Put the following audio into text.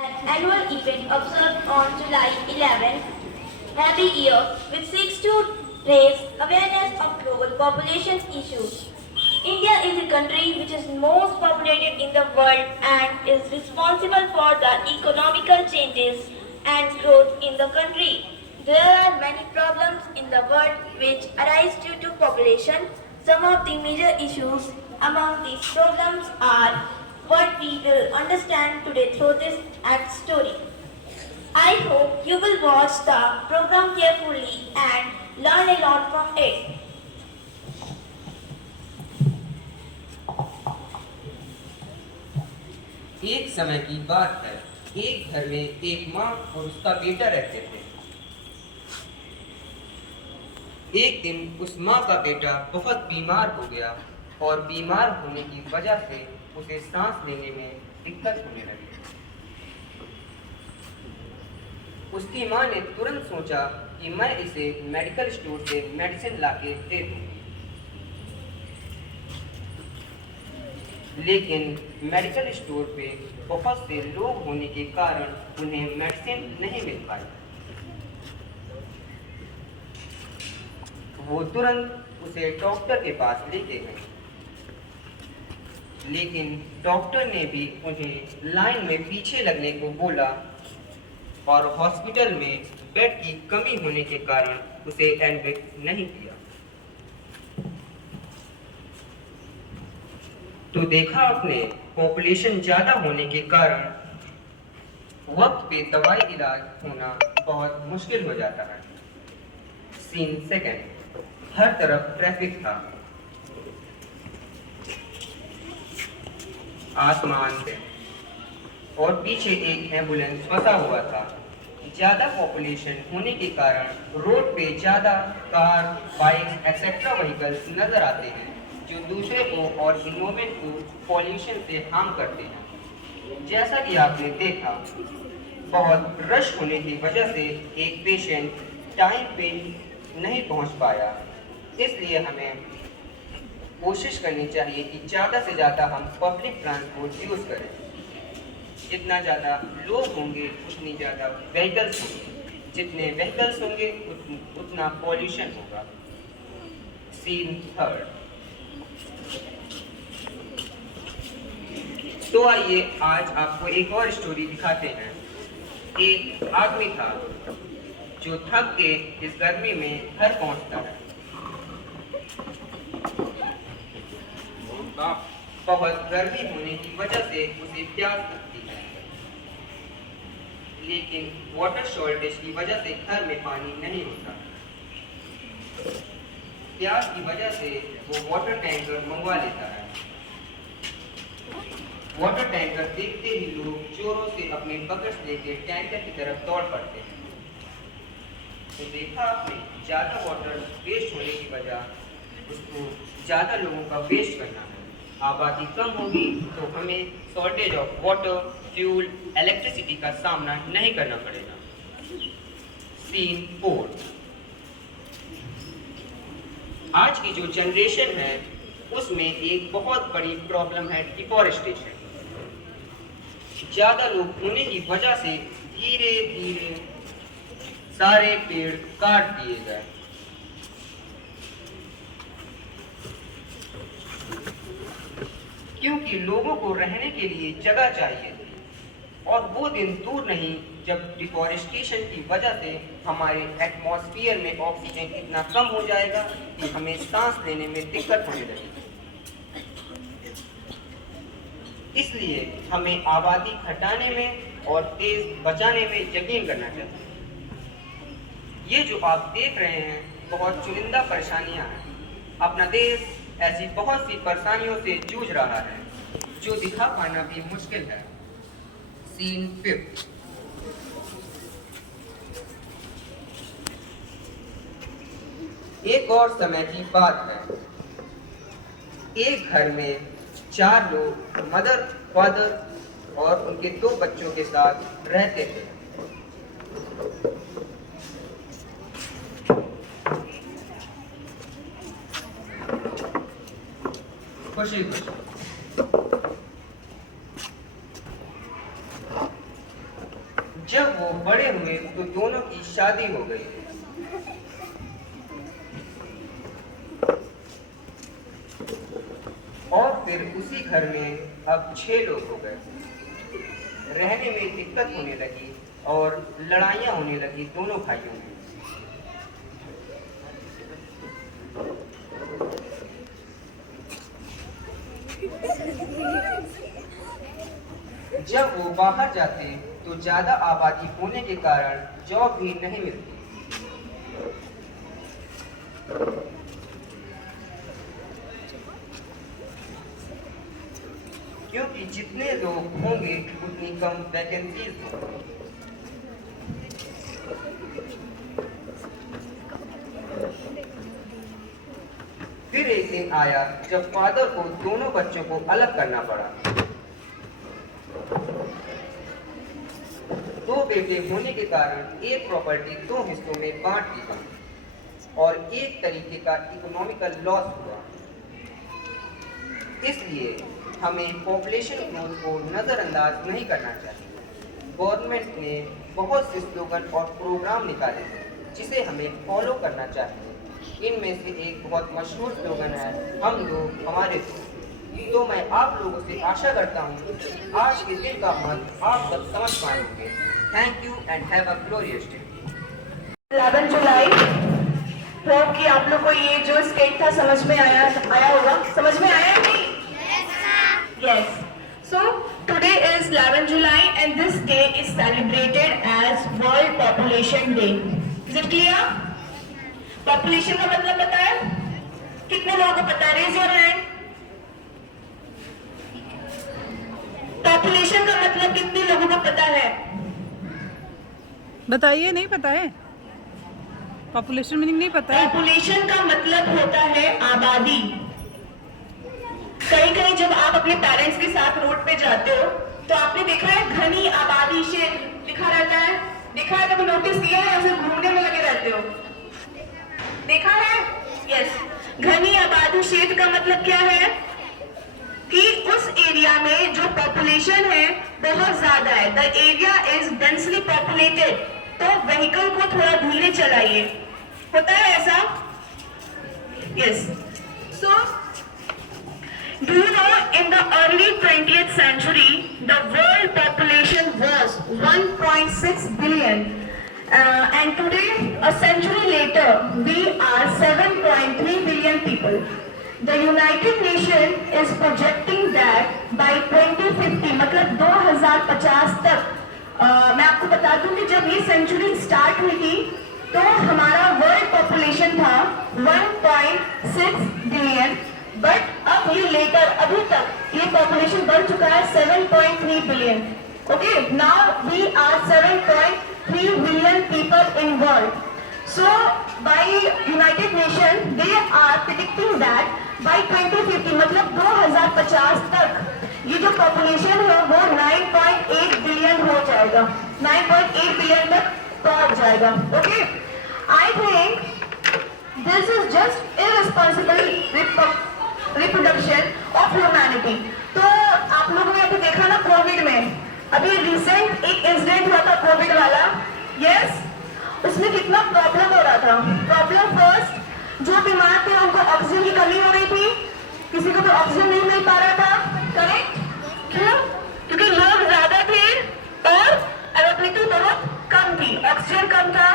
An annual event observed on July 11th every year which seeks to raise awareness of global population issues. India is a country which is most populated in the world and is responsible for the economical changes and growth in the country. There are many problems in the world which arise due to population. Some of the major issues among these problems are what we will understand today through this act story. I hope you will watch the program carefully and learn a lot from it. एक समय की बात है। एक घर में एक माँ और उसका बेटा रहते थे। एक दिन उस माँ का बेटा बहुत बीमार हो गया और बीमार होने की वजह से उसे सांस लेने में दिक्कत होने लगी। उसकी माँ ने तुरंत सोचा कि मैं इसे मेडिकल स्टोर से मेडिसिन लाके दे दूँ। लेकिन मेडिकल स्टोर पे बहुत से लोग होने के कारण उन्हें मेडिसिन नहीं मिल पाई। वो तुरंत उसे डॉक्टर के पास लेके गए, लेकिन डॉक्टर ने भी उन्हें लाइन में पीछे लगने को बोला और हॉस्पिटल में बेड की कमी होने के कारण उसे एडमिट नहीं किया। तो देखा आपने, पॉपुलेशन ज्यादा होने के कारण वक्त पे दवाई इलाज होना बहुत मुश्किल हो जाता है। सीन सेकंड, हर तरफ ट्रैफिक था। आसमान से और पीछे एक एम्बुलेंस फंसा हुआ था। ज्यादा पॉपुलेशन होने के कारण रोड पे ज्यादा कार, बाइक एक्सेट्रा व्हीकल्स नजर आते हैं जो दूसरे को और इन्वायरमेंट को पॉल्यूशन से हार्म करते हैं। जैसा कि आपने देखा, बहुत रश होने की वजह से एक पेशेंट टाइम पे नहीं पहुंच पाया। इसलिए हमें कोशिश करनी चाहिए कि ज़्यादा से ज़्यादा हम पब्लिक ट्रांसपोर्ट यूज़ करें। जितना ज़्यादा लोग होंगे उतनी ज़्यादा व्हीकल्स होंगे, जितने व्हीकल्स होंगे उतना पॉल्यूशन होगा। Scene third. तो आइए आज आपको एक और स्टोरी दिखाते हैं। एक आदमी था जो थक के इस गर्मी में घर पहुंचता है। बहुत गर्मी होने की वजह से उसे प्यास लगती है, लेकिन वाटर शॉर्टेज की वजह से घर में पानी नहीं होता। प्यास की वजह से वो वाटर टैंकर मंगवा लेता है। वाटर टैंकर देखते ही लोग जोरों से अपने बकेट्स लेके टैंकर की तरफ दौड़ पड़ते हैं। तो देखा आपने, ज़्यादा वाटर वेस्ट होने की वजह उसको ज़्यादा लोगों का वेस्ट करना है। आबादी कम होगी तो हमें shortage of water, fuel, electricity का सामना नहीं करना पड़ेगा। सीन 4। आज की जो जनरेशन है उसमें एक बहुत बड़ी प्रॉब्लम है डिफॉरेस्टेशन। ज़्यादा लोग होने की वजह से धीरे धीरे सारे पेड़ काट दिए गए। क्योंकि लोगों को रहने के लिए जगह चाहिए और वो दिन दूर नहीं जब डिफॉरेस्टेशन की वजह से हमारे एटमॉस्फेयर में ऑक्सीजन इतना कम हो जाएगा कि हमें सांस लेने में दिक्कत होने लगेगी। इसलिए हमें आबादी घटाने में और तेज बचाने में यकीन करना चाहिए। ये जो आप देख रहे हैं बहुत चुनिंदा परेशानियां हैं। अपना देश ऐसी बहुत सी परेशानियों से जूझ रहा है जो दिखा पाना भी मुश्किल है। सीन 5। एक और समय की बात है। एक घर में 4 लोग मदर, फादर और उनके 2 बच्चों के साथ रहते थे। खुशी खुशी। जब वो बड़े हुए तो दोनों की शादी हो गई। और फिर उसी घर में अब 6 लोग हो गए। रहने में दिक्कत होने लगी और लड़ाइयाँ होने लगी दोनों भाइयों में। जब वो बाहर जाते तो ज्यादा आबादी होने के कारण जॉब भी नहीं मिलती। क्योंकि जितने लोग होंगे उतनी कम वैकेंसीज होंगी। फिर एक दिन आया जब फादर को दोनों बच्चों को अलग करना पड़ा। 2 बेटे होने के कारण एक प्रॉपर्टी 2 हिस्सों में बांट दी गई और एक तरीके का इकोनॉमिकल लॉस हुआ। इसलिए हमें पॉपुलेशन ग्रोथ को नज़रअंदाज नहीं करना चाहिए। गवर्नमेंट ने बहुत से स्लोगन और प्रोग्राम निकाले हैं जिसे हमें फॉलो करना चाहिए। इनमें से एक बहुत मशहूर स्लोगन है, हम लोग हमारे लोग। तो मैं आप लोगों से आशा करता हूँ आज के दिन का महत्व आप सब समझ पाएंगे। Thank you and have a glorious day. 11 July, hope कि आप लोग को ये जो स्केट था समझ में आया होगा। समझ में आया नहीं? Yes. So today is 11 July and this day is celebrated as World Population Day. Is it clear? Population का मतलब पता है? कितने लोगों को पता है? Raise your hand. Population का मतलब कितने लोगों को पता है? बताइए, नहीं पता है? पॉपुलेशन मीनिंग नहीं पता है? पॉपुलेशन का मतलब होता है आबादी। कहीं कहीं जब आप अपने पेरेंट्स के साथ रोड पे जाते हो तो आपने देखा है घनी आबादी से लिखा रहता है। देखा है, कभी नोटिस किया है? या फिर घूमने में लगे रहते हो? देखा है? यस। घनी आबादी क्षेत्र का मतलब क्या है कि उस एरिया में जो पॉपुलेशन है बहुत ज्यादा है। The area is densely populated. तो व्हीकल को थोड़ा धीरे चलाइए। होता है ऐसा? Yes. So do you know in the early 20th century the world population was 1.6 billion and today a century later we are 7.3 billion people. The United Nations is projecting that by 2050 मतलब 2050 तक मैं आपको बता दूं कि जब ये century start हुई थी तो हमारा वर्ल्ड पॉपुलेशन था 1.6 बिलियन, बट अब ये लेकर अभी तक ये पॉपुलेशन बढ़ चुका है 7.3 billion. Okay, now we are 7.3 billion people in world. So by United Nation they are predicting that by 2050 मतलब 2050 तक ये जो पॉपुलेशन है वो 9.8 बिलियन हो जाएगा। 9.8 बिलियन तक पहुंच जाएगा। Okay, I think this is just irresponsible reproduction of humanity. तो आप लोगों ने अभी देखा ना कोविड में, अभी रिसेंट एक इंसिडेंट हुआ था कोविड वाला। यस, उसमें कितना प्रॉब्लम हो रहा था। प्रॉब्लम फर्स्ट, जो बीमार थे उनको ऑक्सीजन की कमी हो रही थी, किसी को भी ऑक्सीजन नहीं मिल पा रहा था। करेक्ट? क्यों? क्योंकि लोग ज्यादा थे और अवेलेबिलिटी बहुत कम थी। ऑक्सीजन कम था,